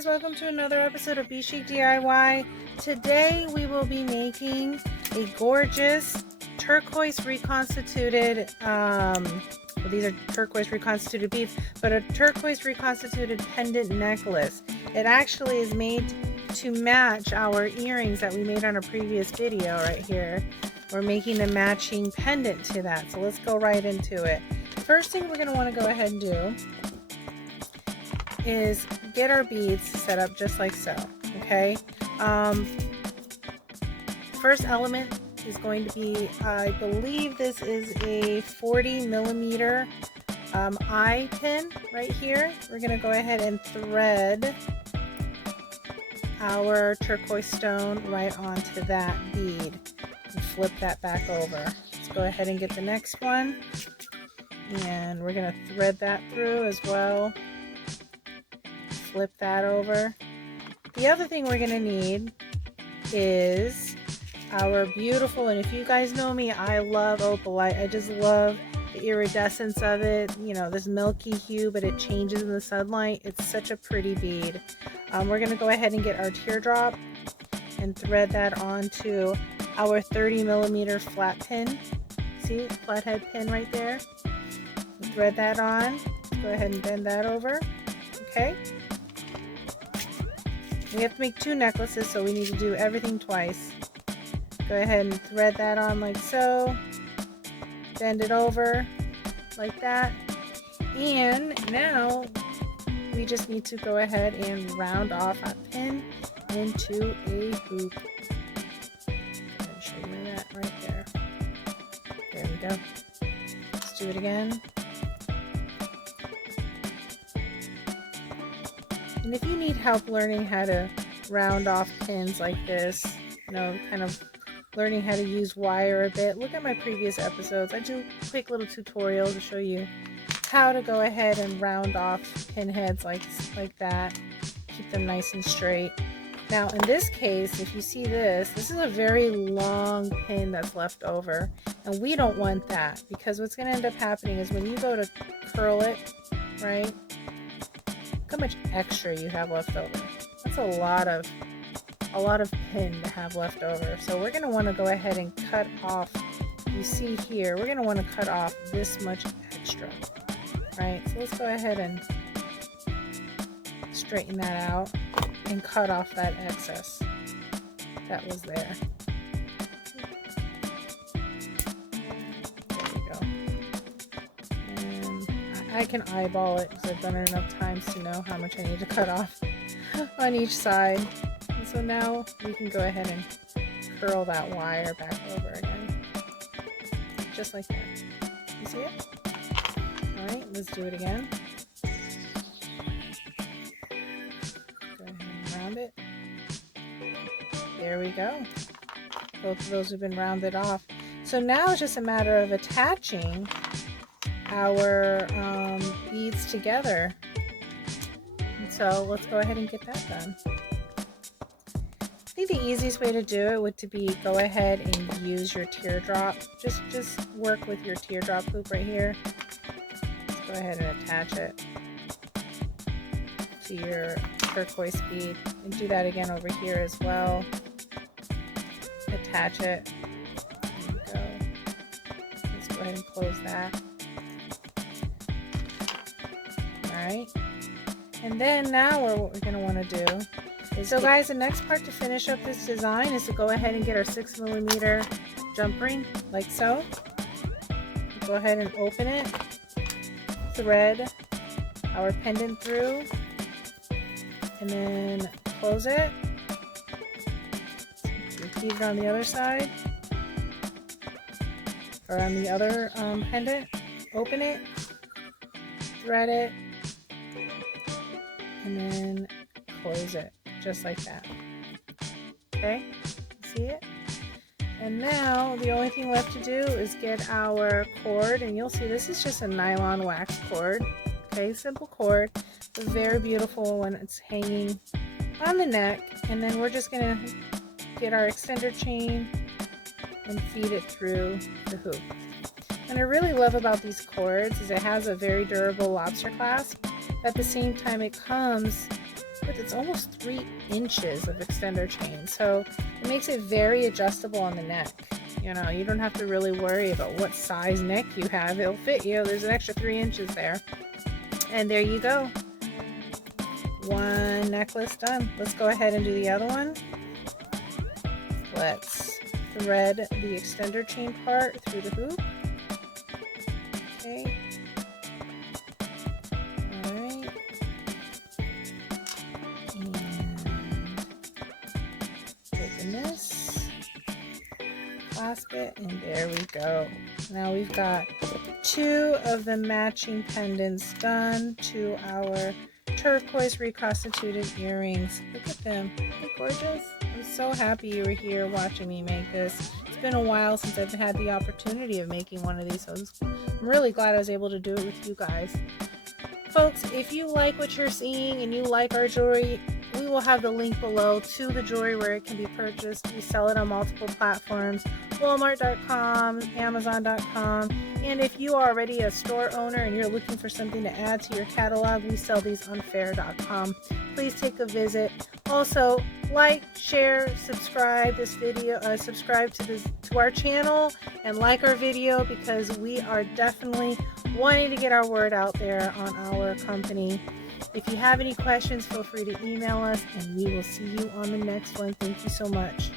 guys, welcome to another episode of Be Chic DIY. Today we will be making a gorgeous turquoise reconstituted, these are turquoise reconstituted beads, but a turquoise reconstituted pendant necklace. It actually is made to match our earrings that we made on a previous video right here. We're making a matching pendant to that, so let's go right into it. First thing we're going to want to go ahead and do is get our beads set up just like so. Okay, first element is going to be, I believe this is a 40 millimeter eye pin right here. We're going to go ahead and thread our turquoise stone right onto that bead and flip that back over. Let's go ahead and get the next one, and we're going to thread that through as well. Flip that over. The other thing we're going to need is our beautiful, and if you guys know me, I love opalite. I just love the iridescence of it, you know, this milky hue, but it changes in the sunlight. It's such a pretty bead. We're going to go ahead and get our teardrop and thread that onto our 30 millimeter flat pin. See, flathead pin right there. Thread that on. Let's go ahead and bend that over. Okay. We have to make two necklaces, so we need to do everything twice. Go ahead and thread that on like so. Bend it over like that. And now we just need to go ahead and round off our pin into a hoop. Go ahead and show you that right there. There we go. Let's do it again. And if you need help learning how to round off pins like this, you know, kind of learning how to use wire a bit, look at my previous episodes. I do quick little tutorials to show you how to go ahead and round off pin heads like that. Keep them nice and straight. Now in this case, if you see this is a very long pin that's left over, and we don't want that, because what's going to end up happening is when you go to curl it, right? Look how much extra you have left over. That's a lot of pin to have left over. So we're going to want to go ahead and cut off, you see here, we're going to want to cut off this much extra, right? So let's go ahead and straighten that out and cut off that excess that was there. There we go. And I can eyeball it because I've done it enough times to know how much I need to cut off on each side. And so now we can go ahead and curl that wire back over again. Just like that. You see it? Alright, let's do it again. Go ahead and round it. There we go. Both of those have been rounded off. So now it's just a matter of attaching our beads together. And so let's go ahead and get that done. I think the easiest way to do it would to be go ahead and use your teardrop. Just work with your teardrop hoop right here. Let's go ahead and attach it to your turquoise bead, and do that again over here as well. Attach it. There we go. Let's go ahead and close that. Alright. And then now what we're going to want to do is, so guys, the next part to finish up this design is to go ahead and get our 6 millimeter jump ring like so. Go ahead and open it. Thread our pendant through. And then close it. Repeat it on the other side. Or on the other pendant. Open it. Thread it. And then close it. Just like that. Okay? See it? And now the only thing left to do is get our cord. And you'll see this is just a nylon wax cord. Okay? Simple cord. It's very beautiful when it's hanging on the neck. And then we're just going to get our extender chain and feed it through the hoop. And I really love about these cords is it has a very durable lobster clasp. At the same time, it comes but it's almost 3 inches of extender chain. So it makes it very adjustable on the neck. You know, you don't have to really worry about what size neck you have. It'll fit you. There's an extra 3 inches there. And there you go. One necklace done. Let's go ahead and do the other one. Let's thread the extender chain part through the hoop. Okay. Alright. And open this. Clasp it, and there we go. Now we've got 2 of the matching pendants done to our turquoise reconstituted earrings. Look at them. Aren't they gorgeous? I'm so happy you were here watching me make this. It's been a while since I've had the opportunity of making one of these, so I'm really glad I was able to do it with you guys. Folks, if you like what you're seeing and you like our jewelry, we will have the link below to the jewelry where it can be purchased. We sell it on multiple platforms, walmart.com, amazon.com, and if you are already a store owner and you're looking for something to add to your catalog, we sell these on fair.com. Please take a visit. Also, like, share, subscribe this video, subscribe to our channel and like our video, because we are definitely wanting to get our word out there on our company. If you have any questions, feel free to email us, and we will see you on the next one. Thank you so much.